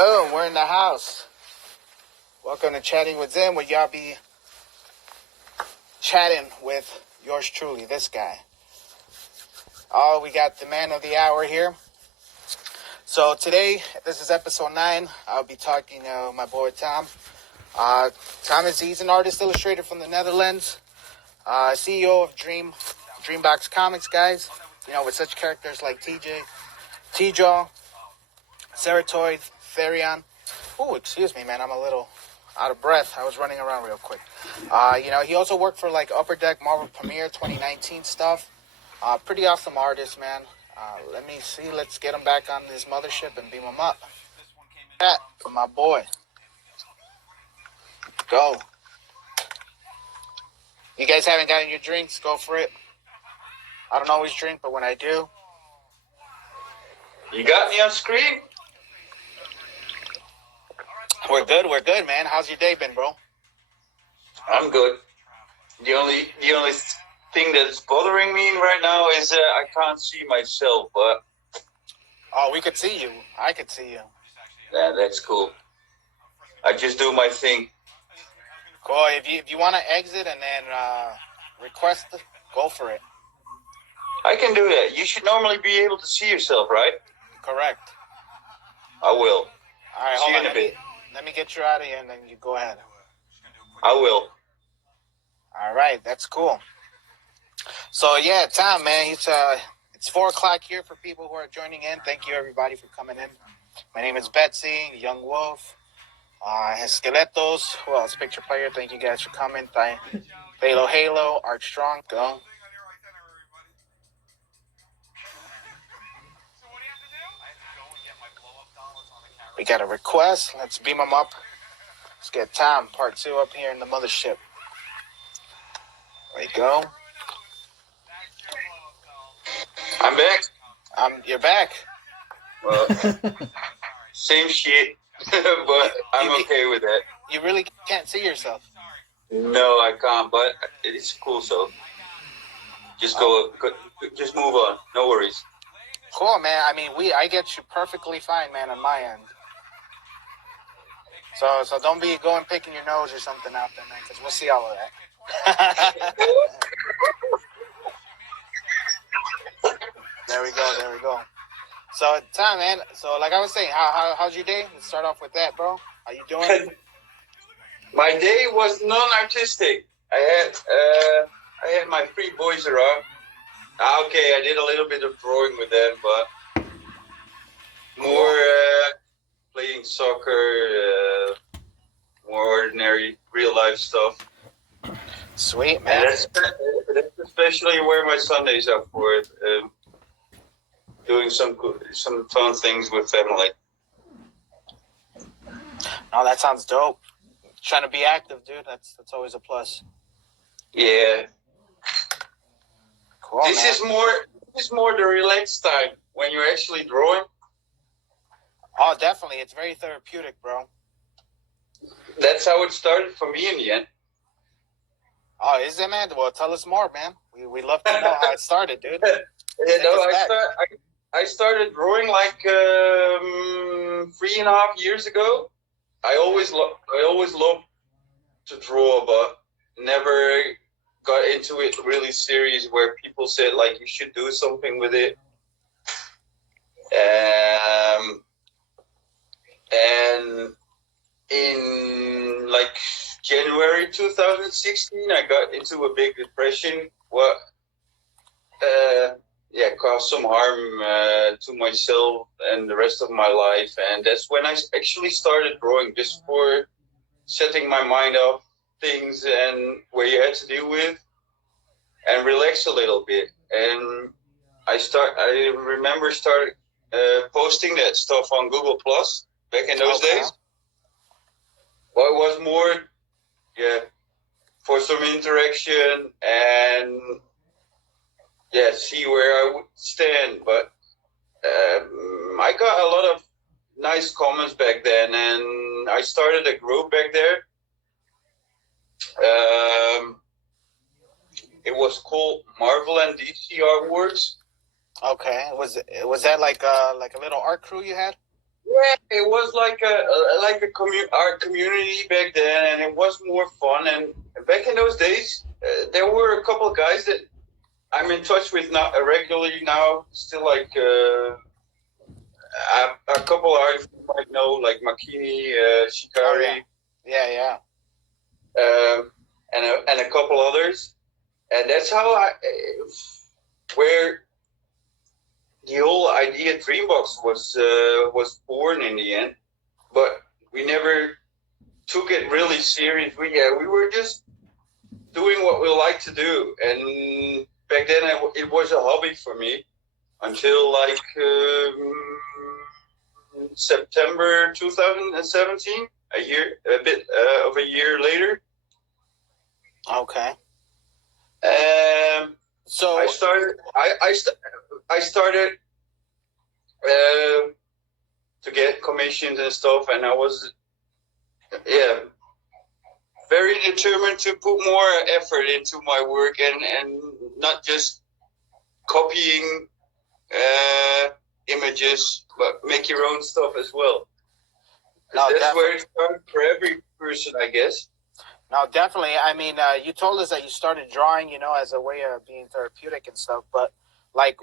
Boom, we're in the house. Welcome to Chatting with Zim, where y'all be chatting with yours truly, this guy. Oh, we got the man of the hour here. So today, this is episode 9. I'll be talking to my boy Tom. Tom he's an artist illustrator from the Netherlands. CEO of Dreambox Comics, guys. You know, with such characters like T-Jaw, Ceratoid, Therion. Oh, excuse me, man. I'm a little out of breath. I was running around real quick. He also worked for like Upper Deck, Marvel Premiere 2019 stuff. Pretty awesome artist, man. Let me see. Let's get him back on this mothership and beam him up. Chat for my boy. Go. You guys haven't gotten your drinks? Go for it. I don't always drink, but when I do. You got me on screen? We're good, man. How's your day been, bro? I'm good. The only thing that's bothering me right now is I can't see myself, but... Oh, we could see you. I could see you. Yeah, that's cool. I just do my thing. Cool. If you want to exit and then request, go for it. I can do that. You should normally be able to see yourself, right? Correct. I will. All right, see hold you on. in a bit. Let me get you out of here, and then you go ahead. I will. All right, that's cool. So yeah, Tom, man, it's 4:00 here for people who are joining in. Thank you everybody for coming in. My name is Betsy, Young Wolf, Esqueletos. Who else? Picture player. Thank you guys for coming. Halo, Art Strong. Go. We got a request. Let's beam them up. Let's get Tom, part 2, up here in the mothership. There you go. I'm back. You're back. Well, same shit, but I'm okay with that. You really can't see yourself. No, I can't, but it's cool, so just just move on. No worries. Cool, man. I mean, I get you perfectly fine, man, on my end. So don't be going picking your nose or something out there, man, because we'll see all of that. There we go. So, Tom, man, so like I was saying, how's your day? Let's start off with that, bro. How you doing? My day was non-artistic. I had my 3 boys around. Okay, I did a little bit of drawing with them, but more playing soccer, more ordinary real life stuff. Sweet, man. And that's especially where my Sundays are for it. Doing some fun things with family. Oh, that sounds dope. Trying to be active, dude. That's always a plus. Yeah. Cool, This man. is more the relaxed time when you're actually drawing. Oh, definitely. It's very therapeutic, bro. That's how it started for me in the end. Oh, is it, man? Well, tell us more, man. We love to know how it started, dude. I started drawing like 3.5 years ago. I always loved to draw, but never got into it really serious. Where people said like you should do something with it. And in like January 2016, I got into a big depression. Caused some harm to myself and the rest of my life. And that's when I actually started drawing, just for setting my mind off things and what you had to deal with and relax a little bit. And I remember posting that stuff on Google Plus back in those days. Well, it was more, for some interaction and see where I would stand. But I got a lot of nice comments back then, and I started a group back there. It was called Marvel and DC Artworks. Okay. Was that like a little art crew you had? Yeah, it was like our community back then, and it was more fun. And back in those days, there were a couple of guys that I'm in touch with now regularly now. Still, like a couple artists you might know, like Makini, Oh yeah, Shikari, yeah. and a couple others. And that's how where the whole idea Dreambox was born in the end. But we never took it really serious. We were just doing what we like to do, and back then it was a hobby for me until like September 2017, a bit of a year later. Okay. So I started to get commissions and stuff, and I was very determined to put more effort into my work and not just copying images, but make your own stuff as well. No, that's where it started for every person, I guess. No, definitely. I mean, you told us that you started drawing, as a way of being therapeutic and stuff. But like,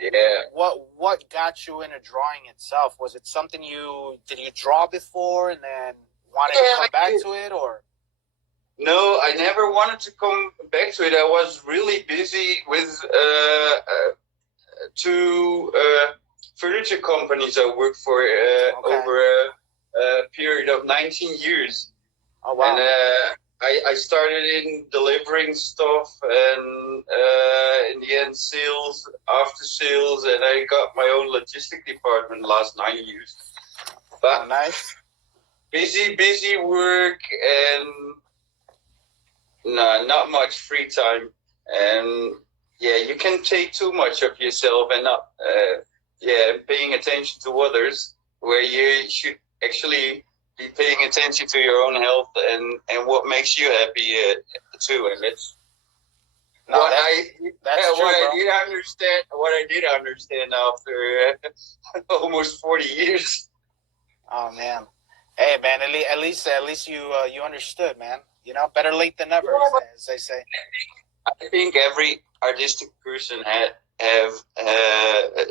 what got you into drawing itself? Was it something did you draw before and then wanted to come back to it, or? No, I never wanted to come back to it. I was really busy with two furniture companies I worked for over a period of 19 years. Oh, wow. And I started in delivering stuff and in the end sales, after sales, and I got my own logistic department the last 9 years. But nice. Busy work and not much free time. And you can take too much of yourself and not paying attention to others, where you should actually be paying attention to your own health and what makes you happy too. And that's what I did understand after almost 40 years. Oh man, hey man, at least you understood, man. Better late than never, as they say. I think every artistic person have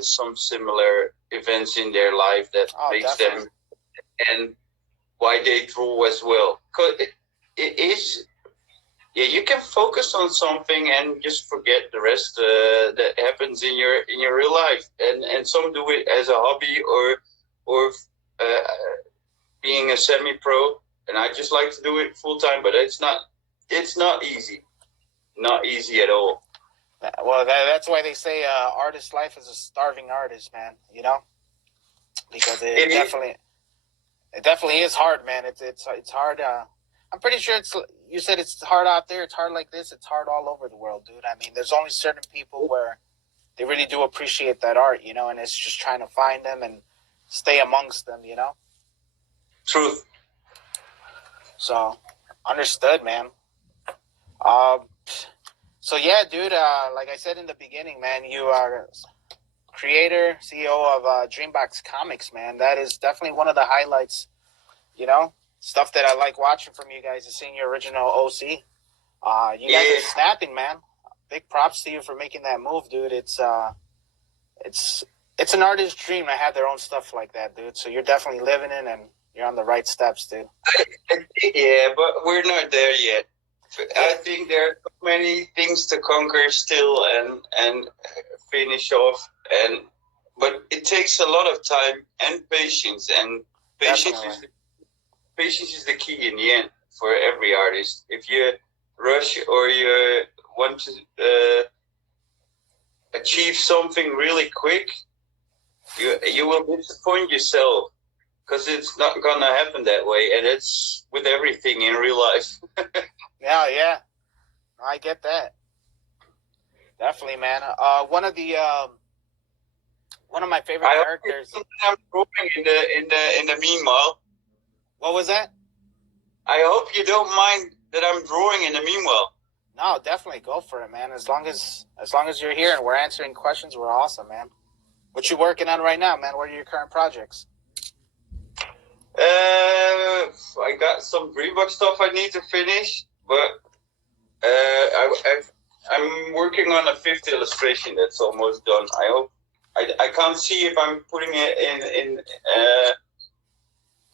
some similar events in their life that makes them, and why they draw as well. Because it is, you can focus on something and just forget the rest that happens in your real life. And some do it as a hobby or being a semi-pro. And I just like to do it full time, but it's not easy. Not easy at all. Well, that's why they say artist life is a starving artist, man. Because it definitely is hard, man. It's hard. I'm pretty sure you said it's hard out there. It's hard like this. It's hard all over the world, dude. I mean, there's only certain people where they really do appreciate that art, and it's just trying to find them and stay amongst them, Truth. So, understood, man. So yeah, dude, like I said in the beginning, man, you are creator, CEO of Dreambox Comics, man. That is definitely one of the highlights, stuff that I like watching from you guys is seeing your original OC. You guys are snapping, man. Big props to you for making that move, dude. It's an artist's dream to have their own stuff like that, dude. So you're definitely living it, and you're on the right steps, dude. Yeah, but we're not there yet. I think there are so many things to conquer still and finish off, but it takes a lot of time and patience, and patience is the key in the end for every artist. If you rush or you want to achieve something really quick, you will disappoint yourself, because it's not gonna happen that way, and it's with everything in real life. Yeah, I get that. Definitely, man. One of my favorite characters. I'm drawing in the meanwhile. What was that? I hope you don't mind that I'm drawing in the meanwhile. No, definitely go for it, man. As long as you're here and we're answering questions, we're awesome, man. What you working on right now, man? What are your current projects? got some Greenbox stuff I need to finish, but I'm working on a fifth illustration that's almost done. I hope I can't see if I'm putting it in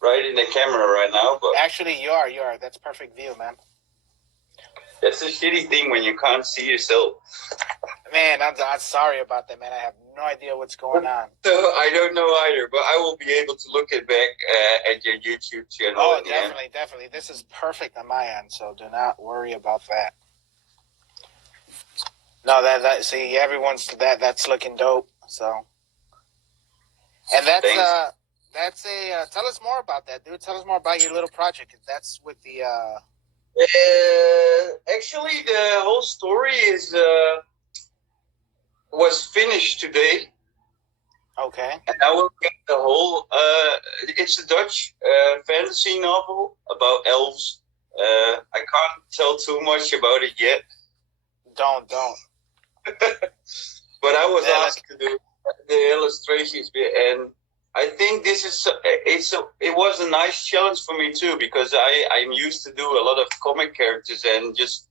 right in the camera right now, but Actually, you are. That's perfect view, man. That's a shitty thing when you can't see yourself. Man, I'm sorry about that, man. I have no idea what's going on. So I don't know either, but I will be able to look it back at your YouTube channel. Oh, definitely. This is perfect on my end, so do not worry about that. No, see, everyone's that's looking dope. So, and that's Thanks. tell us more about that, dude. Tell us more about your little project. That's with the. Actually, the whole story was finished today. Okay. And I will get the whole. It's a Dutch fantasy novel about elves. I can't tell too much about it yet. Don't. But I was asked to do the illustrations, and I think this is it was a nice challenge for me too, because I'm used to do a lot of comic characters and just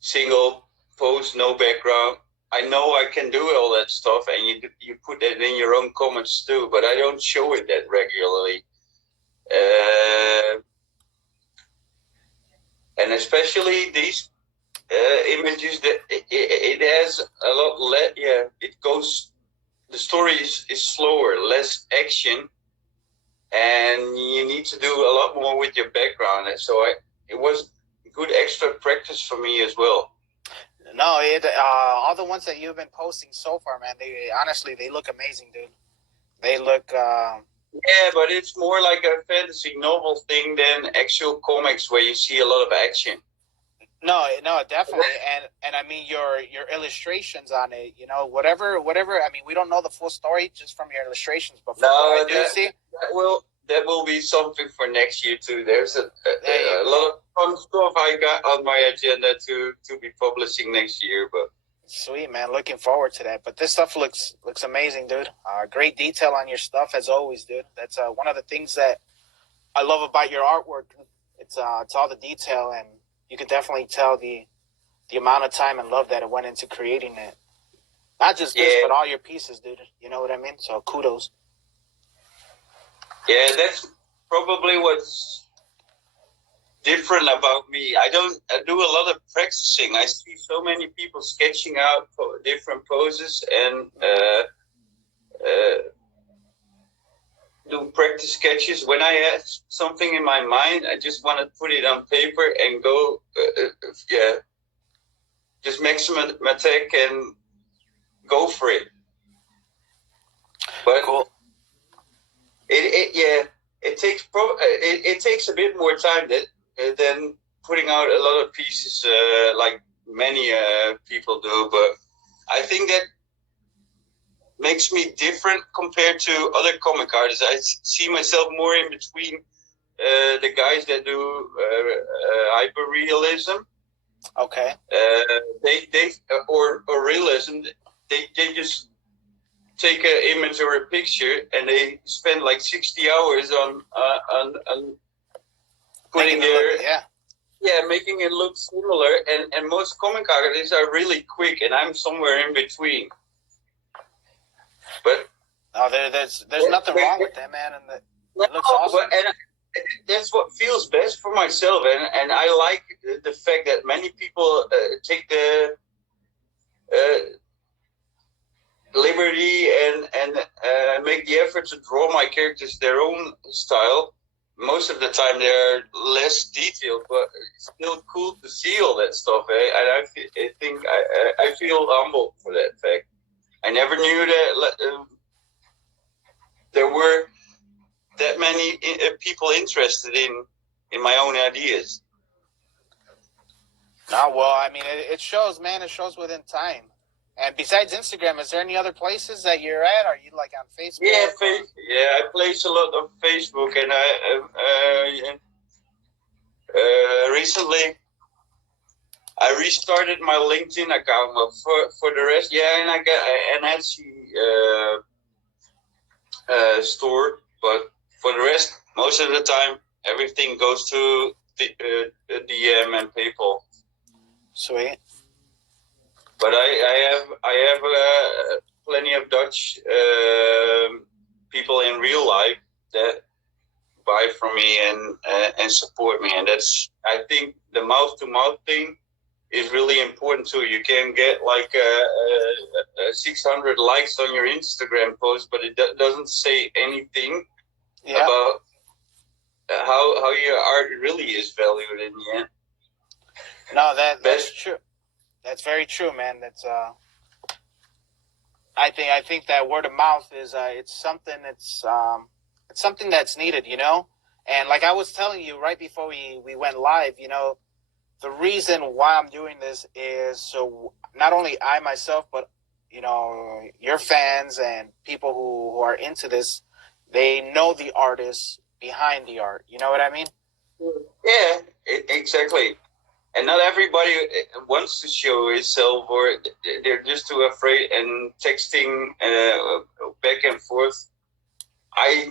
single pose, no background. I know I can do all that stuff, and you put that in your own comics too, but I don't show it that regularly. And especially these images, that it has a lot it goes. The story is slower, less action, and you need to do a lot more with your background. And so it was good extra practice for me as well. No, all the ones that you've been posting so far, man, they look amazing, dude. They look. Yeah, but it's more like a fantasy novel thing than actual comics where you see a lot of action. No, definitely, and I mean your illustrations on it, whatever. I mean, we don't know the full story just from your illustrations, but from what I do see, that will be something for next year too. There's a lot of fun stuff I got on my agenda to be publishing next year, but. Sweet, man. Looking forward to that. But this stuff looks amazing, dude. Great detail on your stuff as always, dude. That's one of the things that I love about your artwork. It's all the detail, and you can definitely tell the amount of time and love that it went into creating it. Not just this, but all your pieces, dude. You know what I mean? So kudos. Yeah, that's probably what's different about me. I do a lot of practicing. I see so many people sketching out different poses and do practice sketches. When I have something in my mind, I just want to put it on paper and go, just maximum attack and go for it. But cool. It takes a bit more time than putting out a lot of pieces like many people do. But I think that makes me different compared to other comic artists. I see myself more in between the guys that do hyperrealism. Okay. They or realism. They just take an image or a picture and they spend like 60 hours on putting making it look similar. And most comic artists are really quick, and I'm somewhere in between. But there's nothing wrong with that, man, and it looks awesome. And that's what feels best for myself, and I like the fact that many people take the liberty and make the effort to draw my characters their own style. Most of the time they're less detailed, but it's still cool to see all that stuff. And I think I feel humbled for that fact. I never knew that there were that many people interested in my own ideas. No, well, I mean, it shows, man. It shows within time. And besides Instagram, is there any other places that you're at? Are you like on Facebook? Yeah, I place a lot on Facebook, and recently I restarted my LinkedIn account. But for the rest, and I got an Etsy store. But for the rest, most of the time, everything goes to the DM and PayPal. Sweet. But I have plenty of Dutch people in real life that buy from me and support me, and that's, I think, the mouth to mouth thing is really important too. You can get like 600 likes on your Instagram post, but it doesn't say anything about how your art really is valued in the end. No, that's true. That's very true, man. That's I think that word of mouth is it's something that's needed, you know. And like I was telling you right before we went live, you know, the reason why I'm doing this is so not only I myself, but you know, your fans and people who are into this, they know the artists behind the art. You know what I mean? Yeah, exactly. And not everybody wants to show itself, or they're just too afraid and texting back and forth. I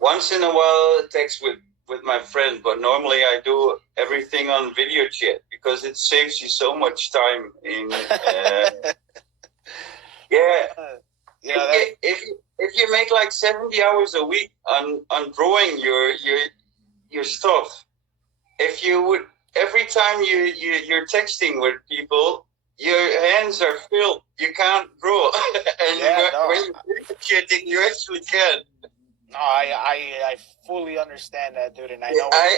once in a while text with my friend, but normally I do everything on video chat because it saves you so much time in yeah. If you make like 70 hours a week on drawing your stuff, if you would, every time you're texting with people, your hands are filled. You can't draw. And when you're chatting, you actually can. No, I fully understand that, dude, and I know what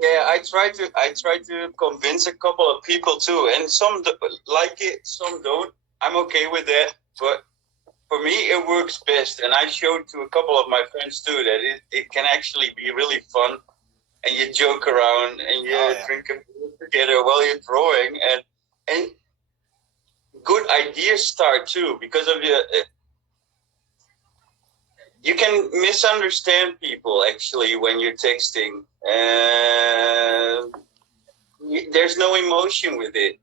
you're saying. I try to convince a couple of people too, and some like it, some don't. I'm okay with that, but for me, it works best. And I showed to a couple of my friends too that it can actually be really fun, and you joke around and you drink a beer together while you're drawing, and good ideas start too because of you can misunderstand people actually when you're texting. There's no emotion with it.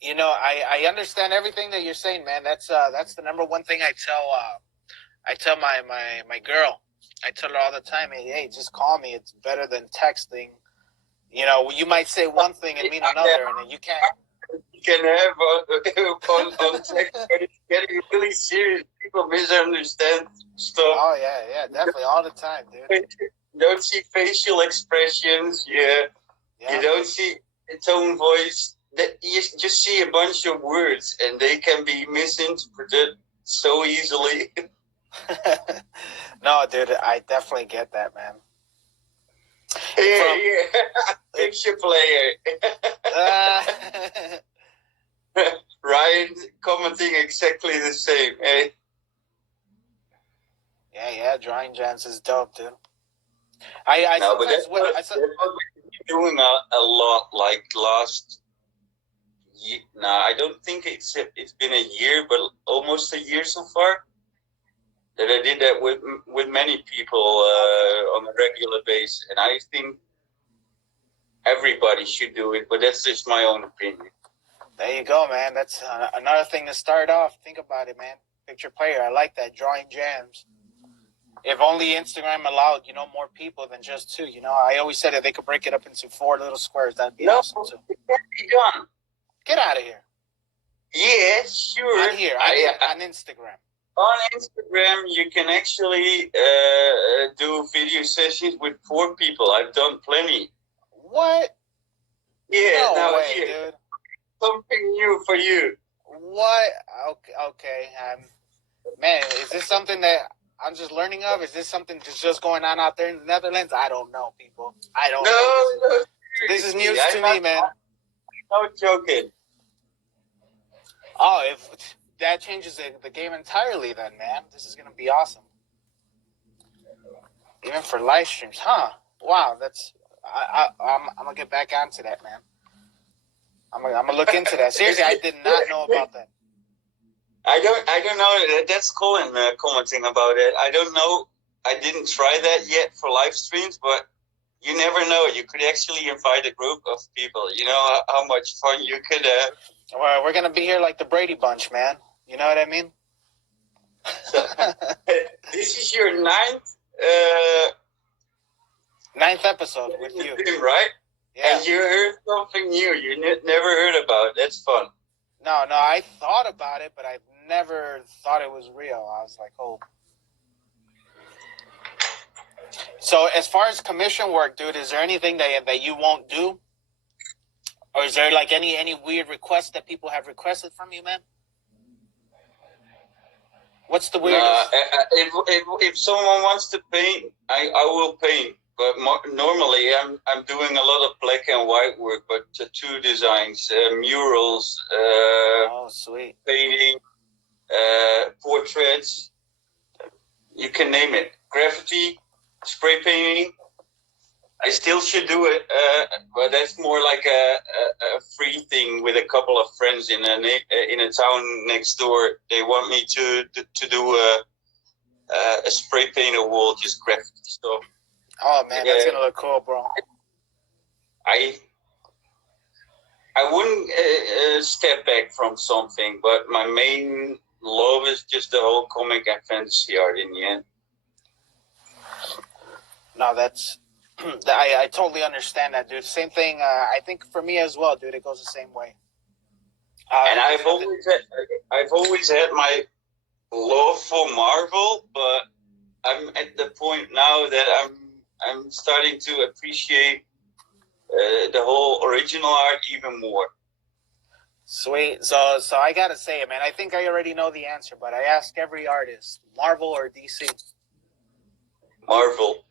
You know, I understand everything that you're saying, man. That's the number one thing I tell my girl. I tell her all the time, hey, just call me. It's better than texting. You know, you might say one thing and mean another, and you can't. You can have on text, but it's getting really serious. People misunderstand stuff. Oh yeah, definitely all the time, dude. You don't see facial expressions. You don't see tone, voice. You just see a bunch of words, and they can be misinterpreted so easily. No, dude, I definitely get that, man. Picture player. Ryan commenting exactly the same, eh? Yeah, drawing jams is dope, dude. But that's what we're doing a lot, like last year. Nah, I don't think it's been a year, but almost a year so far that I did that with many people on a regular basis, and I think everybody should do it, but that's just my own opinion. There you go, man. That's another thing to start off. Think about it, man. Picture player. I like that. Drawing jams. If only Instagram allowed, you know, more people than just two. You know, I always said if they could break it up into 4 little squares, that'd be awesome too. It can't be done. Get out of here. Yeah, sure. On here, on Instagram. On Instagram, you can actually do video sessions with 4 people. I've done plenty. What? Yeah, no way, dude. Something new for you. What? Okay. Man, is this something that I'm just learning of? Is this something that's just going on out there in the Netherlands? I don't know, people. I don't know. No. This is news to me, man. No joking. Oh, if that changes the game entirely, then, man, this is going to be awesome. Even for live streams, huh? Wow, that's... I'm going to get back onto that, man. I'm gonna look into that. Seriously, I did not know about that. I don't know. That's Colin commenting about it. I don't know. I didn't try that yet for live streams, but you never know. You could actually invite a group of people. You know how much fun you could have. Well, we're gonna be here like the Brady Bunch, man. You know what I mean? So, this is your 9th Ninth episode with you. Him, right? Yeah. And you heard something new you never heard about. That's fun. No, I thought about it, but I never thought it was real. I was like, oh. So as far as commission work, dude, is there anything that you won't do? Or is there like any weird requests that people have requested from you, man? What's the weirdest? If someone wants to paint, I will paint. But normally I'm doing a lot of black and white work, but tattoo designs, murals, oh sweet, painting, portraits, you can name it. Graffiti, spray painting. I still should do it, but that's more like a free thing with a couple of friends in a town next door. They want me to do a spray paint a wall, just graffiti stuff. Oh man, that's gonna look cool, bro. I wouldn't step back from something, but my main love is just the whole comic and fantasy art in the end. No, that's I totally understand that, dude. Same thing. I think for me as well, dude. It goes the same way. And I've always had my love for Marvel, but I'm at the point now that I'm starting to appreciate the whole original art even more. Sweet. So I gotta say it, man. I think I already know the answer, but I ask every artist: Marvel or DC? Marvel.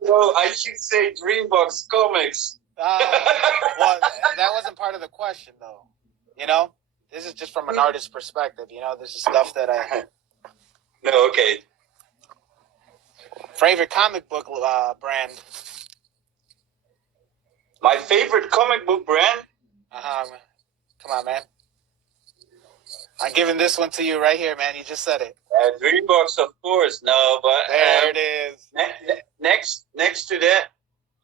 Well, I should say DreamBox Comics. Well, that wasn't part of the question, though. You know, this is just from an artist's perspective. You know, this is stuff that I. No, okay. Favorite comic book brand? My favorite comic book brand? Come on, man. I'm giving this one to you right here, man. You just said it. DreamBox, of course. No, but there it is. Next to that,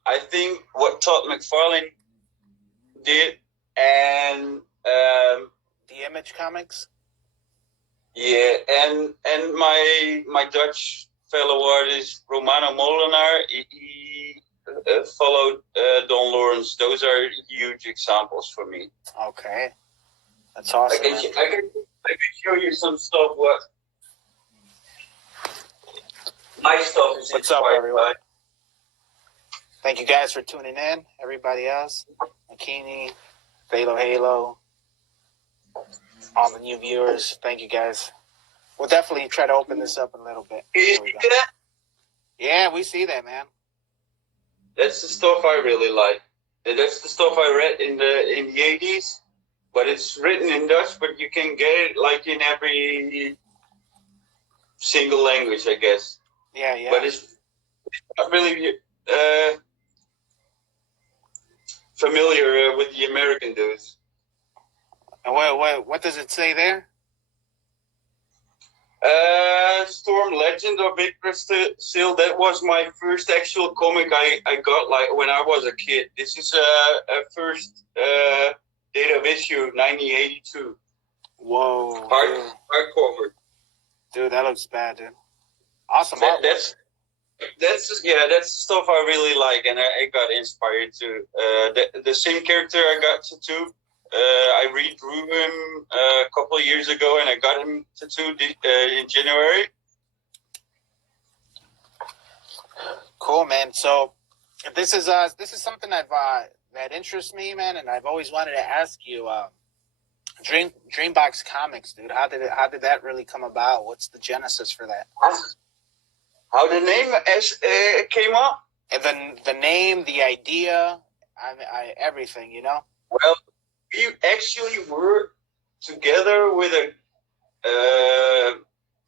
I think what Todd McFarlane did, and the Image Comics. Yeah, and my Dutch fellow artist Romano Molenaar, he followed Don Lawrence. Those are huge examples for me. Okay, that's awesome. I can show you some stuff. What my stuff is. What's up, everyone? Thank you guys for tuning in. Everybody else, Makini, Halo, all the new viewers. Thank you guys. We'll definitely try to open this up in a little bit. Can you see that? Yeah, we see that, man. That's the stuff I really like. That's the stuff I read in the 80s, but it's written in Dutch, but you can get it like in every single language, I guess. Yeah. But it's not really familiar with the American dudes. And what does it say there? Storm Legend of Victor Seal. That was my first actual comic I got like when I was a kid. This is a first date of issue 1982. Whoa. Hardcover. Dude, that looks bad, dude. Awesome. That's the stuff I really like, and I got inspired to. The same character I got tattooed. I redrew him a couple of years ago, and I got him tattooed in January. Cool, man. So this is something that interests me, man, and I've always wanted to ask you. Dreambox Comics, dude. How did that really come about? What's the genesis for that? How the name came up? And then the name, the idea, everything, you know. Well, we actually were together with a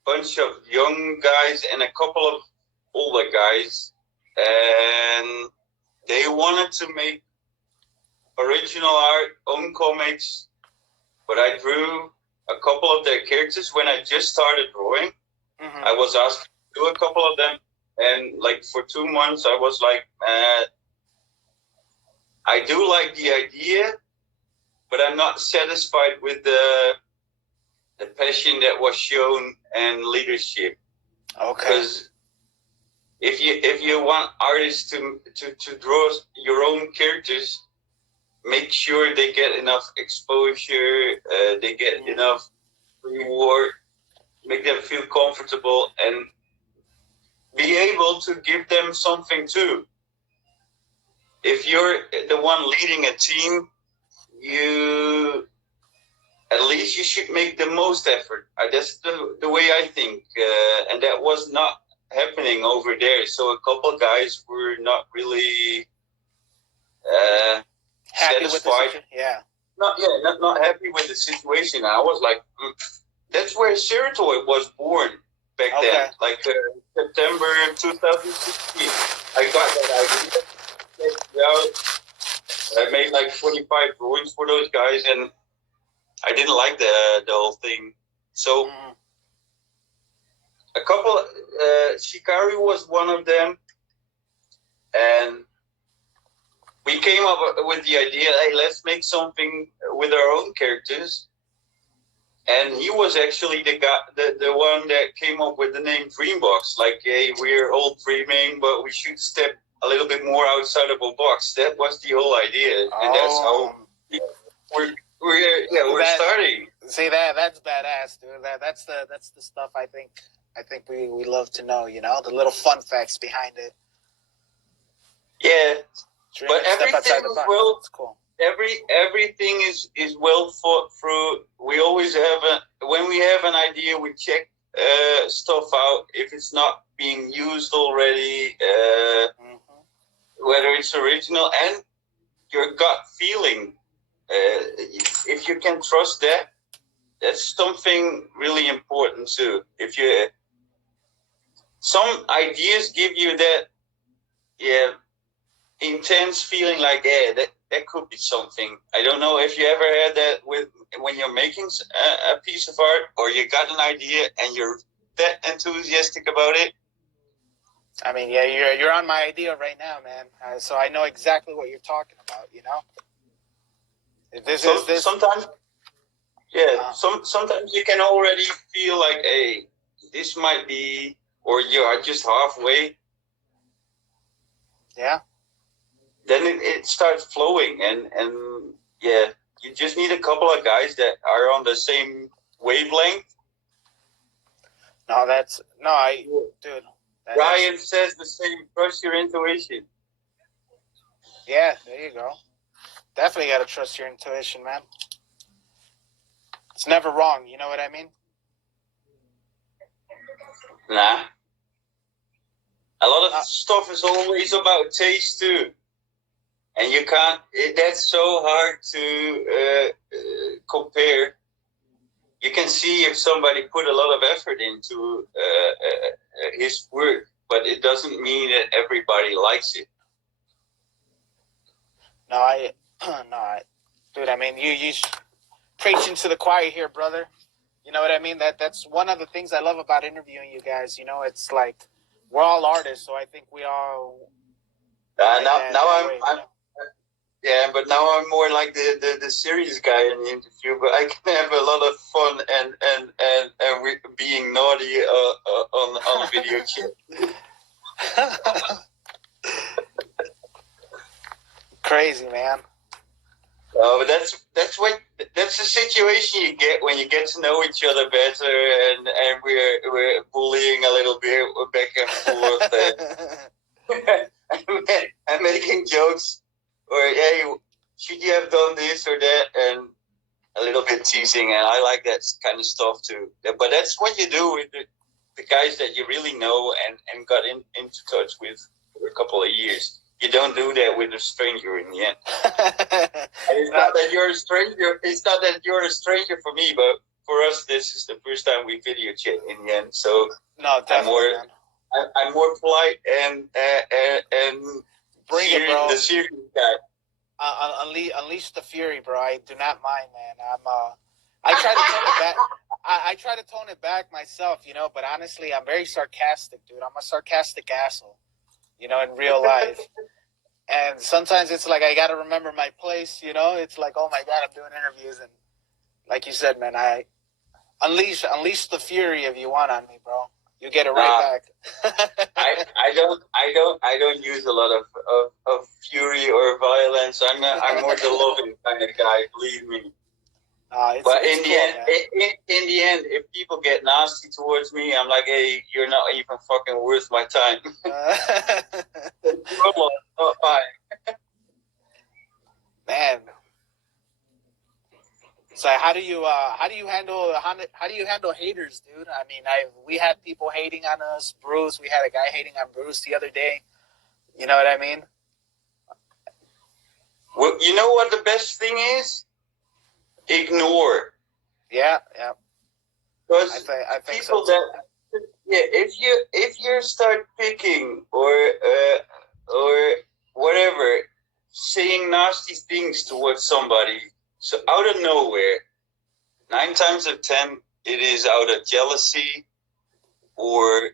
bunch of young guys and a couple of older guys, and they wanted to make original art, own comics, but I drew a couple of their characters when I just started drawing. Mm-hmm. I was asked to do a couple of them, and like for 2 months I was like, I do like the idea, but I'm not satisfied with the the passion that was shown and leadership. Okay. Because if you want artists to draw your own characters, make sure they get enough exposure, they get enough reward, make them feel comfortable, and be able to give them something too. If you're the one leading a team, you at least you should make the most effort. That's the way I think, and that was not happening over there. So a couple guys were not really Happy with the satisfied. situation? Yeah. Not happy with the situation. I was like, that's where Ceratoid was born back then, like September 2016. I got that idea. I made like 25 drawings for those guys, and I didn't like the whole thing. So a couple, Shikari was one of them, and we came up with the idea, hey, let's make something with our own characters. And he was actually the guy, the one that came up with the name Dreambox. Like, hey, we're all dreaming, but we should step a little bit more outside of a box. That was the whole idea, and that's how we're starting. See, that's badass, dude. That's the stuff I think we love to know. You know, the little fun facts behind it. Yeah, but everything well. It's cool. Everything is well thought through. We always have when we have an idea, we check stuff out if it's not being used already, whether it's original, and your gut feeling. If you can trust that, that's something really important too. If you some ideas give you that, intense feeling like, that could be something. I don't know if you ever had that with when you're making a piece of art, or you got an idea and you're that enthusiastic about it. I mean, yeah, you're on my idea right now, man. So I know exactly what you're talking about. You know, sometimes, sometimes you can already feel like, hey, this might be, or you are just halfway. Yeah. Then it starts flowing, and you just need a couple of guys that are on the same wavelength. Dude. Ryan says the same. Trust your intuition. Yeah, there you go. Definitely got to trust your intuition, man. It's never wrong. You know what I mean? Nah. A lot of stuff is always about taste too. And you can't, that's so hard to compare. You can see if somebody put a lot of effort into his work, but it doesn't mean that everybody likes it. Dude, I mean, you preaching to the choir here, brother. You know what I mean? That's one of the things I love about interviewing you guys. You know, it's like, we're all artists, so I think we all... Yeah, but now I'm more like the serious guy in the interview. But I can have a lot of fun and we're being naughty on video chat. Crazy, man. But that's the situation you get when you get to know each other better, and we're bullying a little bit back and forth. I'm making jokes. Or, hey, should you have done this or that? And a little bit teasing, and I like that kind of stuff too. But that's what you do with the guys that you really know and got into touch with for a couple of years. You don't do that with a stranger in the end. And it's not that you're a stranger. It's not that you're a stranger for me, but for us, this is the first time we video chat in the end. So no, definitely, I'm more polite and bring it, bro. The serious guy. Unleash the fury, bro. I do not mind, man. I try to tone it back. I try to tone it back myself, you know. But honestly, I'm very sarcastic, dude. I'm a sarcastic asshole, you know, in real life. And sometimes it's like I got to remember my place, you know. It's like, oh my God, I'm doing interviews, and like you said, man, unleash the fury if you want on me, bro. You get it right back. I don't use a lot of fury or violence. I'm more the loving kind of guy. Believe me. But in the end, if people get nasty towards me, I'm like, hey, you're not even fucking worth my time. Not mine. Man. So how do you handle haters, dude? I mean, we had people hating on us. Bruce, we had a guy hating on Bruce the other day. You know what I mean? Well, you know what the best thing is? Ignore. Yeah. Because I think people so. if you start picking or whatever, saying nasty things towards somebody, so out of nowhere, 9 times out of 10, it is out of jealousy, or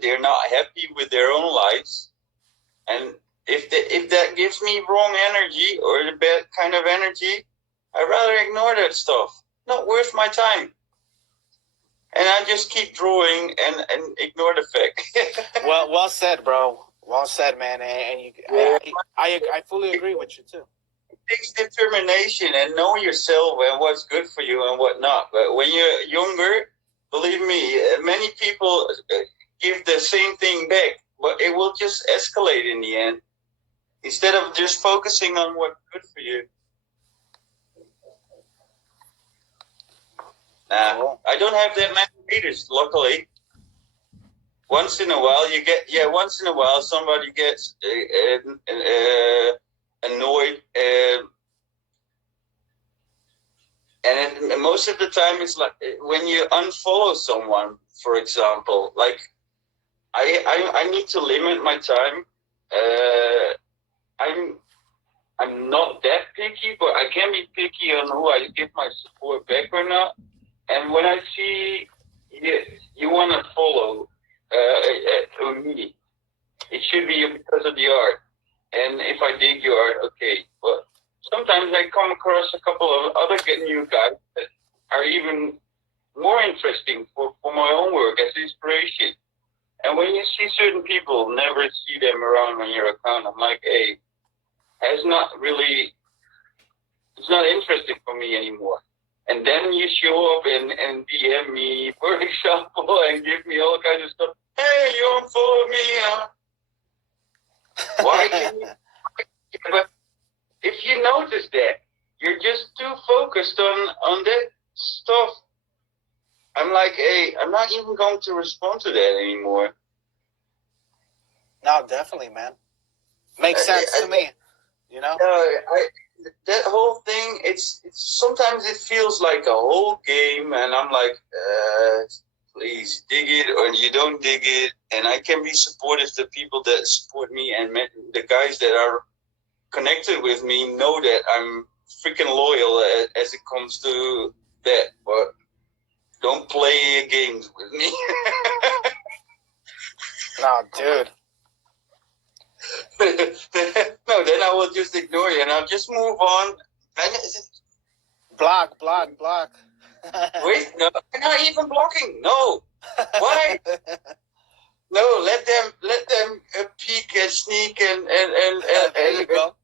they're not happy with their own lives, and if that gives me wrong energy or the bad kind of energy, I'd rather ignore that stuff. Not worth my time. And I just keep drawing and ignore the fact. well said, bro. Well said, man. And I fully agree with you too. It takes determination and know yourself and what's good for you and what not. But when you're younger, believe me, many people give the same thing back, but it will just escalate in the end. Instead of just focusing on what's good for you. Cool. I don't have that many haters, luckily. Once in a while somebody gets annoyed, and most of the time it's like when you unfollow someone, for example. Like I need to limit my time. I'm not that picky, but I can be picky on who I give my support back or not. And when I see you want to follow me, it should be because of the art. And if I dig your art, okay. But sometimes I come across a couple of other new guys that are even more interesting for my own work as inspiration. And when you see certain people, never see them around on your account, I'm like, hey, it's not interesting for me anymore. And then you show up and DM me, for example, and give me all kinds of stuff. Hey, you unfollow me, huh? Why can you? But if you notice that, you're just too focused on that stuff. I'm like, hey, I'm not even going to respond to that anymore. No, definitely, man. Makes sense to me. You know? That whole thing, it's sometimes it feels like a whole game, and I'm like, please dig it, or you don't dig it. And I can be supportive to people that support me, and the guys that are connected with me know that I'm freaking loyal as it comes to that. But don't play games with me. No, dude. No, then I will just ignore you and I'll just move on. Block. Wait, no, I'm not even blocking. No. Why? No, let them peek and sneak and there you go.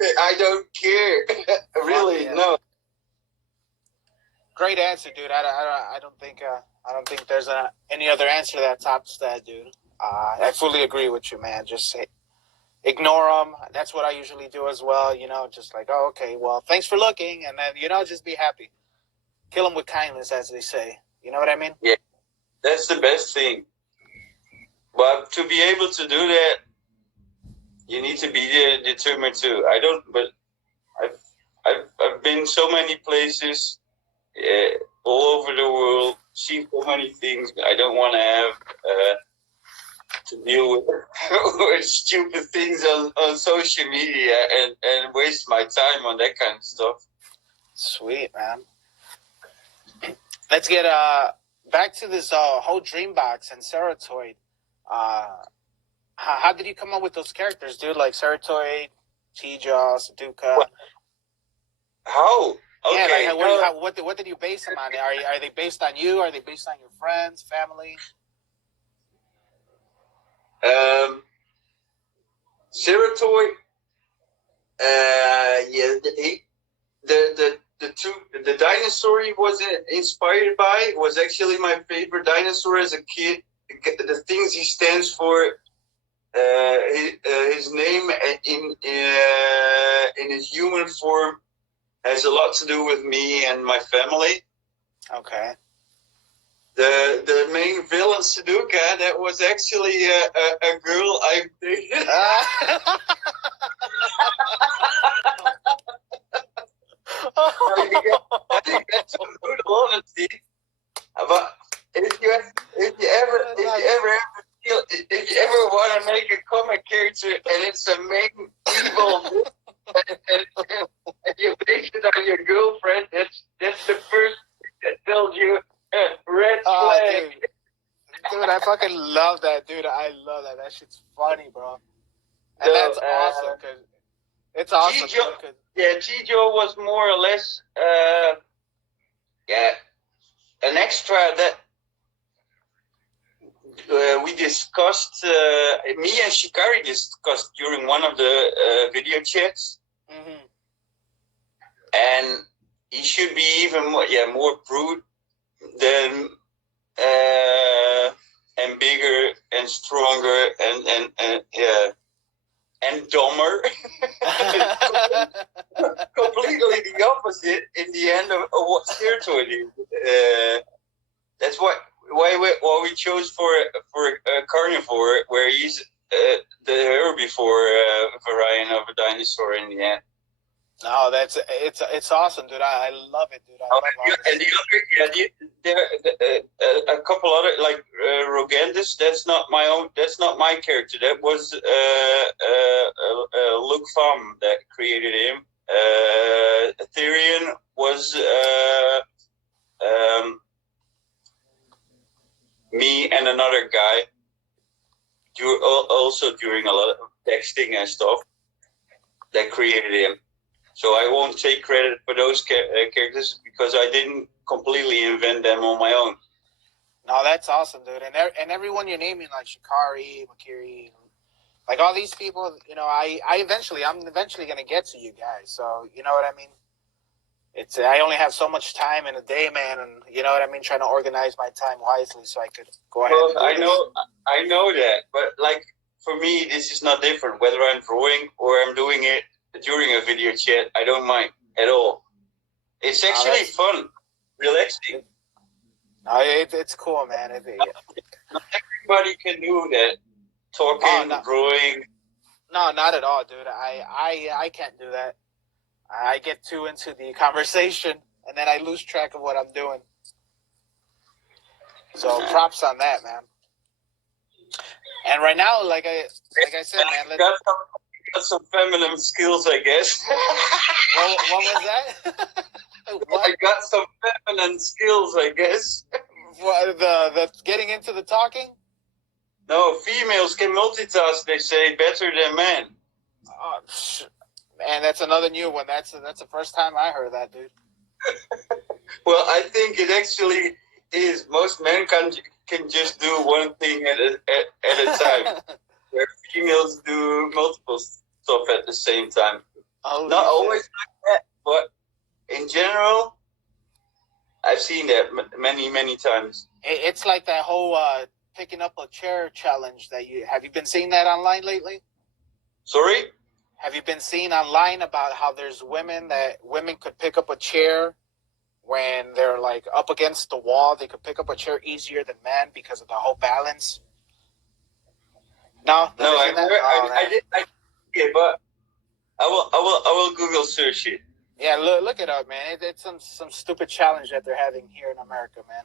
I don't care. Really, no. Great answer, dude. I don't think there's any other answer that tops that, dude. I fully agree with you, man. Just say, ignore them. That's what I usually do as well. You know, just like, oh, okay, well, thanks for looking, and then just be happy. Kill them with kindness, as they say. You know what I mean? Yeah, that's the best thing. But to be able to do that, you need to be determined too. But I've been so many places, all over the world, seen so many things. I don't want to have to deal with stupid things on social media and waste my time on that kind of stuff. Sweet, man. Let's get back to this whole Dreambox and Ceratoid. How did you come up with those characters, dude? Like Ceratoid, T-Jaw, Sudoku. How? Yeah, Okay. like what did you base them on? Are they based on you? Are they based on your friends, family? Ceratoid. Yeah. The dinosaur he was inspired by was actually my favorite dinosaur as a kid. The things he stands for, his name in his human form has a lot to do with me and my family. Okay. The main villain Sudoka, that was actually a girl I dated. I think that's some good honesty. But if you ever want to make a comic character and it's a main evil and you base it on your girlfriend, that's the first thing that tells you red flag. Dude, I fucking love that, dude. I love that. That shit's funny, bro. And so, that's awesome, because it's awesome. Chijo was more or less, an extra that we discussed, me and Shikari discussed during one of the video chats. Mm-hmm. And he should be even more brute than and bigger and stronger and dumber. Completely the opposite in the end of what Ceratoid is. That's why we chose for carnivore, where he's the herbivore variant of a dinosaur in the end. No, it's awesome, dude. I love it, dude. I love and the other, a couple other like Rogendus. That's not my own. That's not my character. That was Luke Pham that created him. Ethereum was me and another guy. Also during a lot of texting and stuff, that created him. So I won't take credit for those characters because I didn't completely invent them on my own. No, that's awesome, dude. And everyone you're naming, like Shikari, Makiri, like all these people, you know, I'm eventually gonna get to you guys. So you know what I mean? I only have so much time in a day, man, and you know what I mean. Trying to organize my time wisely so I could go ahead. Well, I know that, but like for me, this is not different. Whether I'm drawing or I'm doing it during a video chat, I don't mind at all. It's actually fun, relaxing. No, it's cool, man. Not everybody can do that. Talking, drawing. No, not at all, dude. I can't do that. I get too into the conversation, and then I lose track of what I'm doing. So props on that, man. And right now, like I said, man, got some feminine skills, I guess. What was that? What? I got some feminine skills, I guess. What, the getting into the talking? No, females can multitask, they say, better than men. Man, that's another new one. That's the first time I heard that, dude. Well, I think it actually is. Most men can just do one thing at a time. Where females do multiple stuff at the same time. Holy Not shit. always like that, but in general, I've seen that many times. It's like that whole picking up a chair challenge that have you been seeing that online lately? Sorry? Have you been seeing online about how there's women could pick up a chair when they're like up against the wall? They could pick up a chair easier than men because of the whole balance. No, I did. Yeah, but I will Google search it. Yeah, look it up, man. It's some stupid challenge that they're having here in America, man.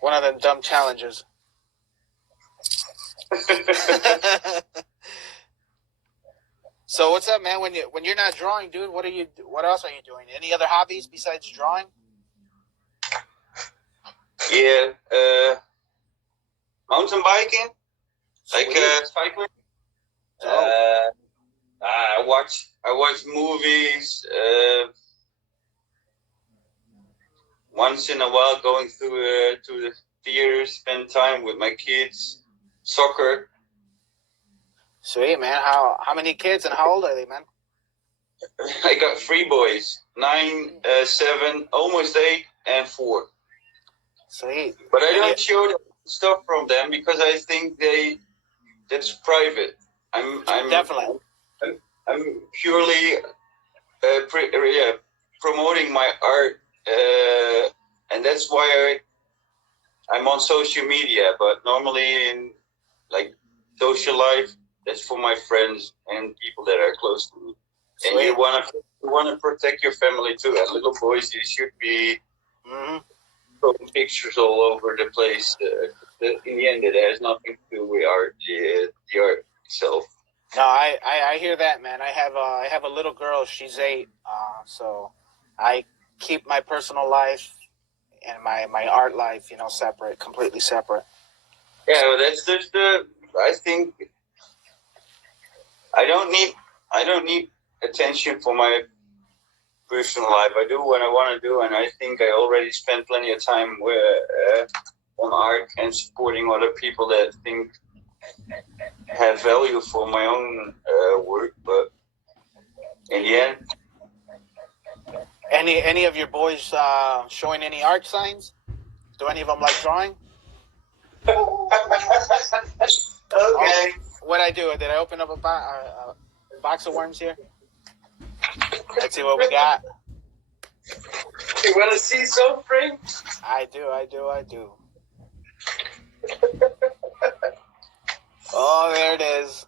One of them dumb challenges. So what's up, man? When you're not drawing, dude, what else are you doing? Any other hobbies besides drawing? Yeah, mountain biking, like cycling. I watch movies once in a while, going to the theater, spend time with my kids, soccer. Sweet, man. How many kids and how old are they, man? I got 3 boys, 9, 7, almost 8, and 4. Sweet. But I don't show them stuff from them because I think that's private. I'm Definitely. I'm purely promoting my art, and that's why I'm on social media. But normally in like social life, that's for my friends and people that are close to me. Sweet. And you wanna protect your family too. As little boys, you should be throwing pictures all over the place. In the end, it has nothing to do with art, the art itself. No, I hear that, man. I have a little girl. She's 8, so I keep my personal life and my art life, separate, completely separate. Yeah, well, that's just I think I don't need attention for my personal life. I do what I want to do, and I think I already spent plenty of time on art and supporting other people that think have value for my own work. But in the end, any of your boys showing any art signs? Do any of them like drawing? Okay. What'd I do? Did I open up a box of worms here? Let's see what we got. You want to see something? I do. Oh, there it is.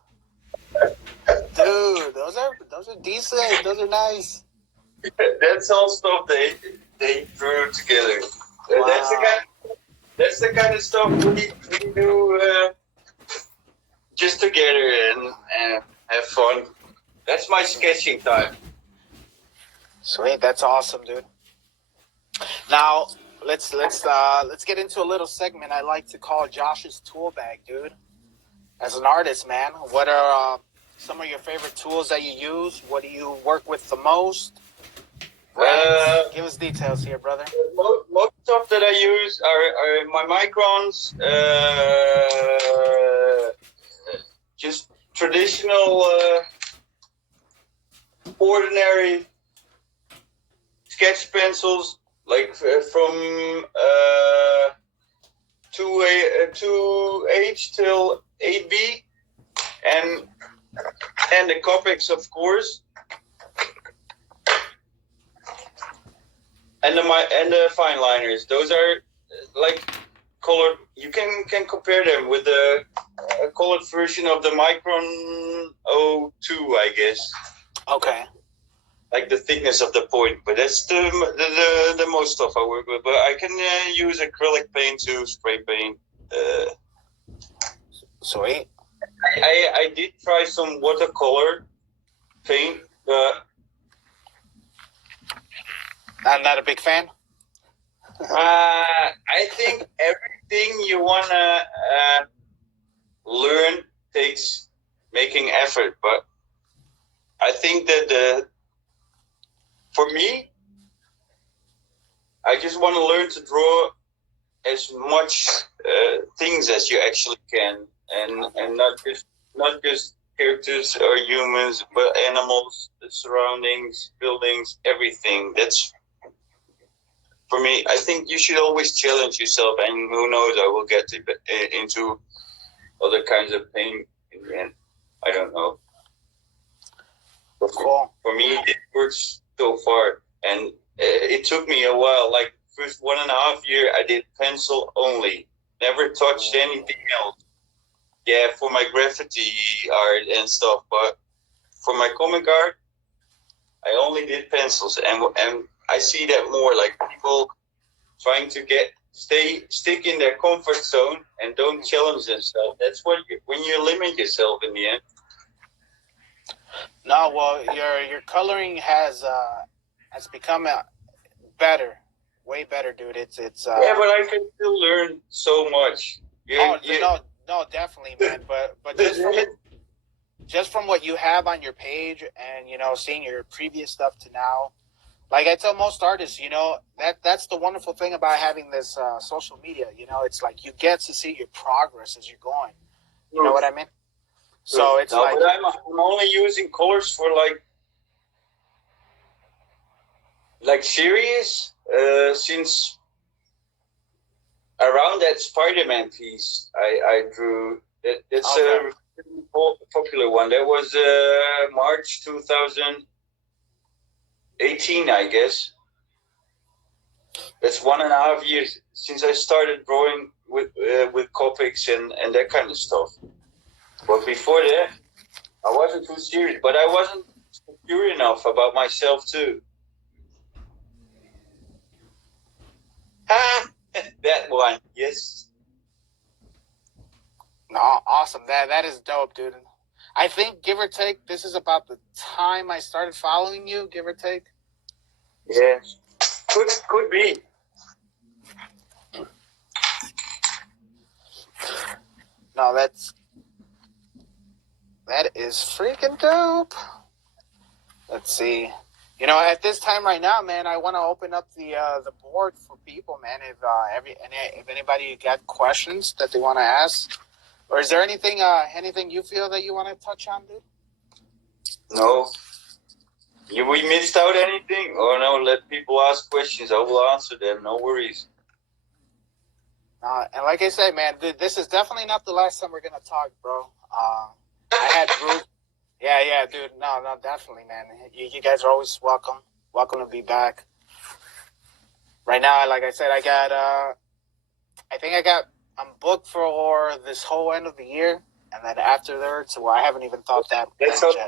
Dude, those are decent. Those are nice. That's all stuff they drew together. Wow. That's the kind of stuff we do just together and have fun. That's my sketching time. Sweet, that's awesome, dude. Now let's get into a little segment I like to call Josh's tool bag, dude. As an artist, man, what are some of your favorite tools that you use? What do you work with the most? Give us details here, brother. Most stuff that I use are my microns, just traditional, ordinary sketch pencils, like from 2H till 8B, and the Copics, of course. And the fine liners, those are like colored. You can compare them with the colored version of the Micron 02, I guess. Okay. Like the thickness of the point, but that's the most stuff I work with. But I can use acrylic paint too, spray paint. Sweet. I did try some watercolor paint, but I'm not a big fan. I think everything you wanna learn takes making effort, but I think that for me, I just want to learn to draw as much things as you actually can, and not just characters or humans, but animals, the surroundings, buildings, everything. That's for me. I think you should always challenge yourself, and who knows, I will get into other kinds of pain in the end. I don't know. But for me, it works so far, and it took me a while. Like first 1.5 years, I did pencil only, never touched anything else. Yeah, for my graffiti art and stuff, but for my comic art, I only did pencils, and I see that more, like people trying to stick in their comfort zone and don't challenge themselves. That's when you limit yourself in the end. No, well, your coloring has become better, way better, dude. It's yeah, but I can still learn so much. No, definitely, man. But just just from what you have on your page and, seeing your previous stuff to now, like I tell most artists, that's the wonderful thing about having this social media. It's like you get to see your progress as you're going. You know what I mean? So it's no, but I'm only using colors for like series since around that Spider-Man piece I drew. It's a popular one. That was March 2018, I guess. That's 1.5 years since I started drawing with Copics and that kind of stuff. But before that, I wasn't too serious. But I wasn't secure enough about myself too. That one, yes. No, awesome. That is dope, dude. I think, give or take, this is about the time I started following you, give or take. Yeah, could be. No, that is freaking dope. Let's see. At this time right now, man, I want to open up the board for people, man. If anybody got questions that they want to ask, or is there anything you feel that you want to touch on, dude? No. We missed out anything? Oh no, let people ask questions. I will answer them. No worries. And like I said, man, dude, this is definitely not the last time we're gonna talk, bro. I had Bruce. Yeah, dude. No, definitely, man. You guys are always welcome. Welcome to be back. Right now, like I said, I got. I'm booked for this whole end of the year, and then after that, so I haven't even thought that. That's only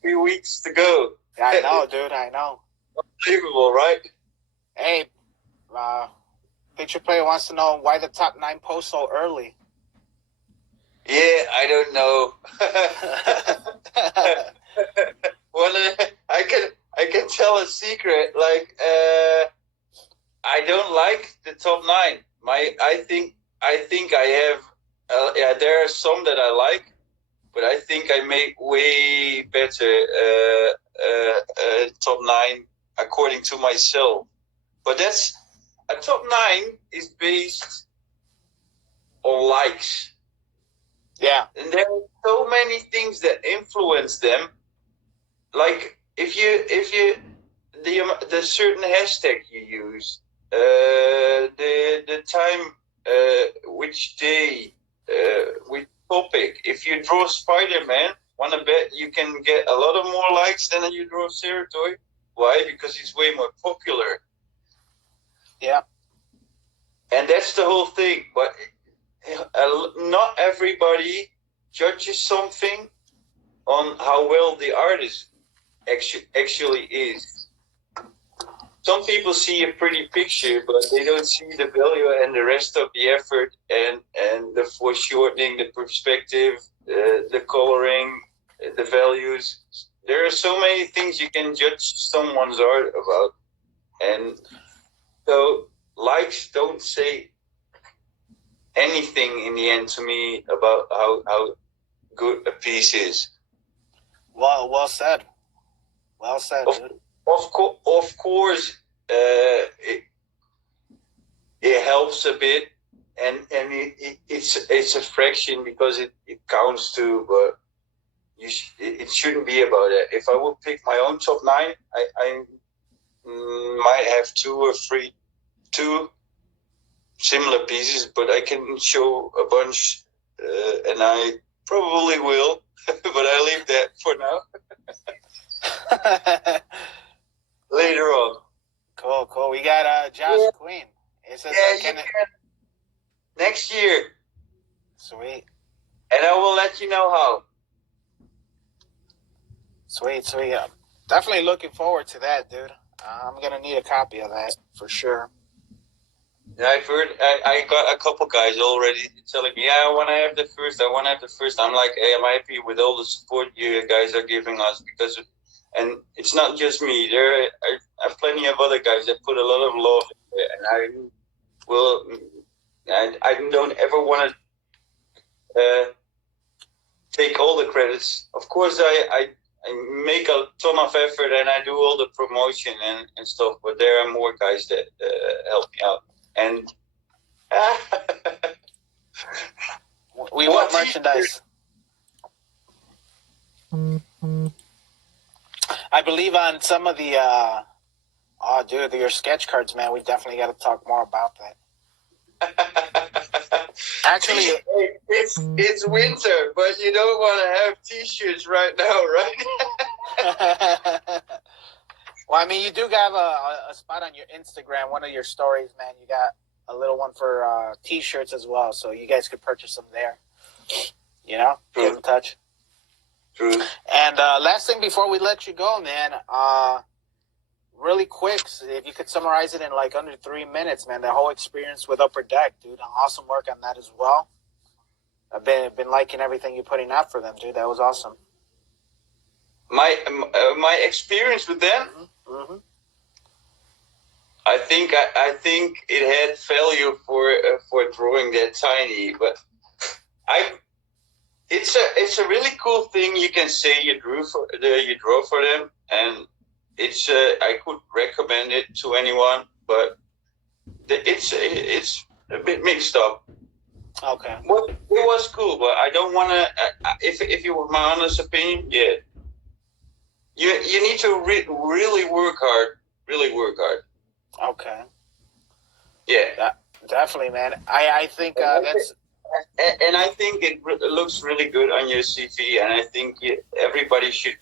3 weeks to go. Yeah, I know, dude. I know. Unbelievable, right? Hey, Picture Player wants to know why the top 9 post so early. Yeah, I don't know. Well, I can tell a secret. Like, I don't like the top 9. I think I have. There are some that I like, but I think I make way better top 9 according to myself. But that's a top 9 is based on likes. Yeah. And there are so many things that influence them. Like if you the certain hashtag you use, the time, which day, which topic. If you draw Spider-Man, wanna bet you can get a lot of more likes than you draw Ceratoid. Why? Because it's way more popular. Yeah. And that's the whole thing. But not everybody judges something on how well the artist actually is. Some people see a pretty picture, but they don't see the value and the rest of the effort and the foreshortening, the perspective, the coloring, the values. There are so many things you can judge someone's art about. And so likes don't say anything in the end to me about how good a piece is. Well said. Well said, dude. Of course, it helps a bit, and it's a fraction because it counts too, but it shouldn't be about it. If I would pick my own top 9, I might have 2 or 3 similar pieces, but I can show a bunch, and I probably will, but I leave that for now. Later on. Cool. We got Josh Queen. It says, next year. Sweet. And I will let you know how. Sweet. Definitely looking forward to that, dude. I'm gonna need a copy of that for sure. Yeah, I've heard. I got a couple guys already telling me, I want to have the first. I'm like, hey, I'm happy with all the support you guys are giving us because, and it's not just me. There are plenty of other guys that put a lot of love in it, and I don't ever want to take all the credits. Of course, I make a ton of effort and I do all the promotion and stuff, but there are more guys that help me out. And we want merchandise. I believe on some of the your sketch cards, man. We definitely got to talk more about that. Actually, it's winter, but you don't want to have T-shirts right now, right? Well, I mean, you do have a spot on your Instagram, one of your stories, man. You got a little one for T-shirts as well, so you guys could purchase them there. You know, True. get in touch. True. And last thing before we let you go, man, really quick, if you could summarize it in like under 3 minutes, man, the whole experience with Upper Deck, dude. Awesome work on that as well. I've been liking everything you're putting out for them, dude. That was awesome. My experience with them. Mm-hmm. I think it had value for drawing that tiny, but it's a really cool thing. You can say you draw for them, and it's I could recommend it to anyone, but it's a bit mixed up. Okay. Well, it was cool, but I don't want to. If you want my honest opinion, yeah, you need to really work hard. Really work hard. Okay. Yeah. Definitely, man. I think that's. And I think it looks really good on your CV, and I think everybody should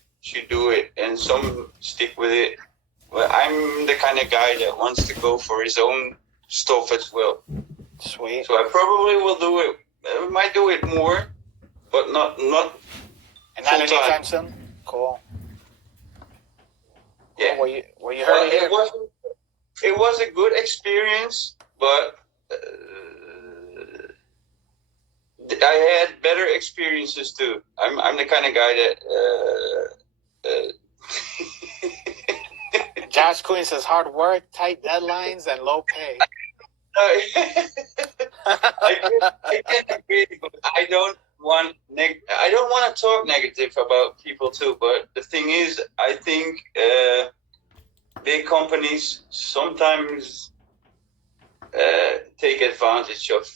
do it, and some stick with it. Well, I'm the kind of guy that wants to go for his own stuff as well. Sweet. So I probably will do it. I might do it more, but not and not anytime soon. Cool. Yeah. Well, you heard it here. It was a good experience, but I had better experiences too. I'm the kind of guy that. Josh Queen says hard work, tight deadlines, and low pay. I can agree, but I don't want to talk negative about people too. But the thing is, I think big companies sometimes take advantage of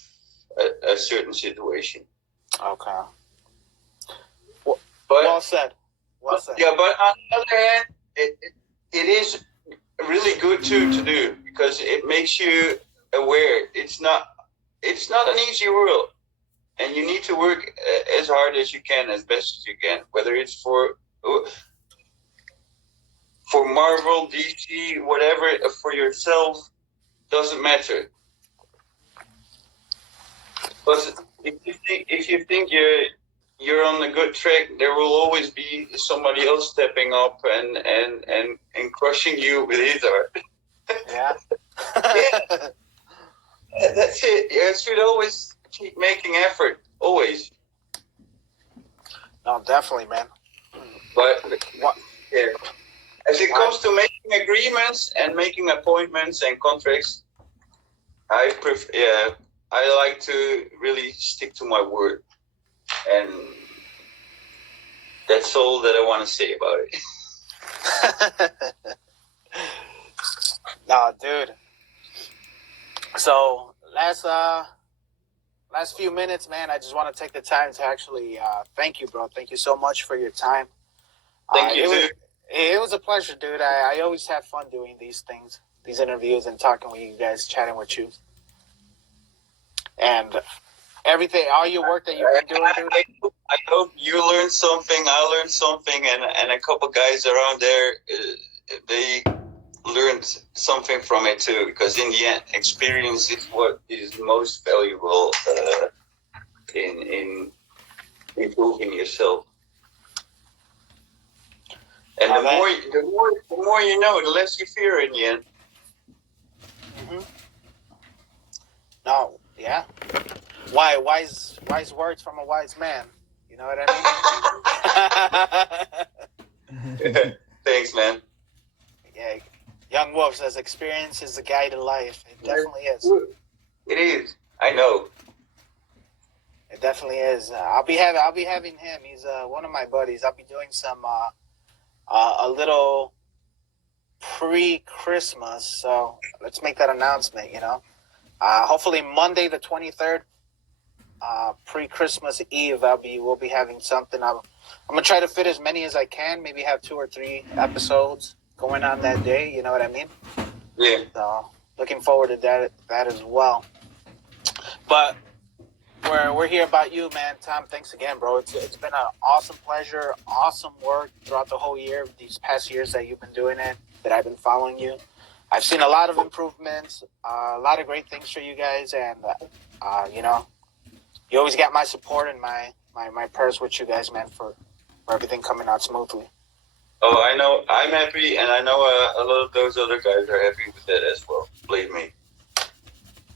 a certain situation. Okay. But well said. Yeah, but on the other hand, it is really good to do, because it makes you aware. It's not an easy world, and you need to work as hard as you can, as best as you can. Whether it's for Marvel, DC, whatever, for yourself, doesn't matter. But if you think you're on a good track, there will always be somebody else stepping up and crushing you with his art. Yeah. Yeah. That's it. You should always keep making effort. Always. No, definitely, man. But what? Yeah. As it comes to making agreements and making appointments and contracts, I like to really stick to my word. And that's all that I want to say about it. No, dude. So last few minutes, man, I just want to take the time to actually thank you, bro. Thank you so much for your time. Thank you too. It was a pleasure, dude. I always have fun doing these things, these interviews, and talking with you guys, chatting with you. And everything, all your work that you've been doing, dude. I hope you learned something, I learned something, and a couple guys around there, they learned something from it too, because in the end, experience is what is most valuable in improving yourself. And the more you know, the less you fear in the end. Mm-hmm. No, yeah. Why wise words from a wise man? You know what I mean? Thanks, man. Yeah. Young Wolf says experience is the guide to life. It definitely is. It is. I know. It definitely is. I'll be having him. He's one of my buddies. I'll be doing some a little pre-Christmas. So let's make that announcement. Hopefully Monday the 23rd, pre-Christmas Eve. We'll be having something. I'm gonna try to fit as many as I can. Maybe have 2 or 3 episodes going on that day. You know what I mean? Yeah. So looking forward to that as well. But we're here about you, man. Tom, thanks again, bro. It's been an awesome pleasure, awesome work throughout the whole year, these past years that you've been doing it, that I've been following you. I've seen a lot of improvements, a lot of great things for you guys, and you always got my support and my prayers with you guys, man, for everything coming out smoothly. Oh, I know. I'm happy, and I know a lot of those other guys are happy with that as well. Believe me.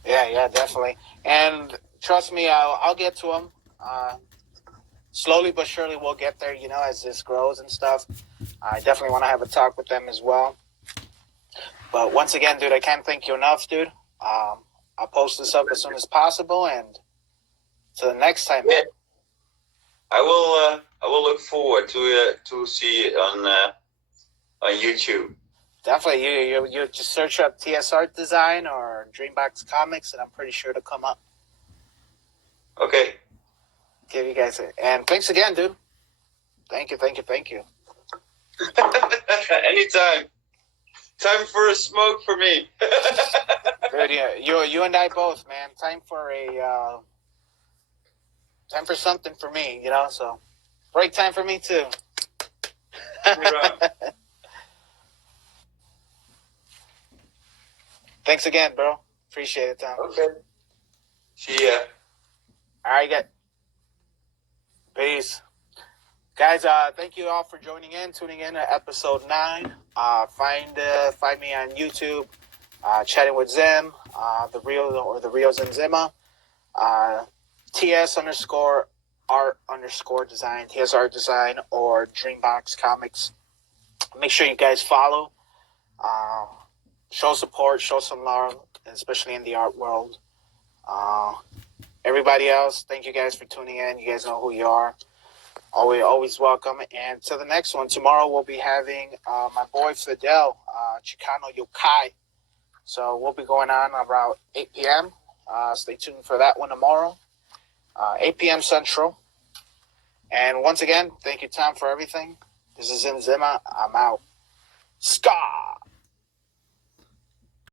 Yeah, definitely. And trust me, I'll get to them. Slowly but surely we'll get there, as this grows and stuff. I definitely want to have a talk with them as well. But once again, dude, I can't thank you enough, dude. I'll post this up as soon as possible, and till the next time, man. I will look forward to see it on YouTube. Definitely, you just search up TS Art Design or Dreambox Comics, and I'm pretty sure to come up. Okay. Give you guys and thanks again, dude. Thank you. Anytime. Time for a smoke for me. Dude, yeah, you and I both, man. Time for something for me, So break time for me too. Thanks again, bro. Appreciate it, Tom. Okay. See ya. All right, guys. Peace. Guys, thank you all for tuning in to episode 9. Find me on YouTube, chatting with Zim, the Reels and Zimma, TS_art_design, TS Art Design, or Dreambox Comics. Make sure you guys follow, show support, show some love, especially in the art world. Everybody else, thank you guys for tuning in. You guys know who you are. Always welcome. And to the next one, tomorrow we'll be having my boy Fidel, Chicano Yokai. So we'll be going on around 8 p.m. Stay tuned for that one tomorrow, 8 p.m. Central. And once again, thank you, Tom, for everything. This is Zimma. I'm out. Scar!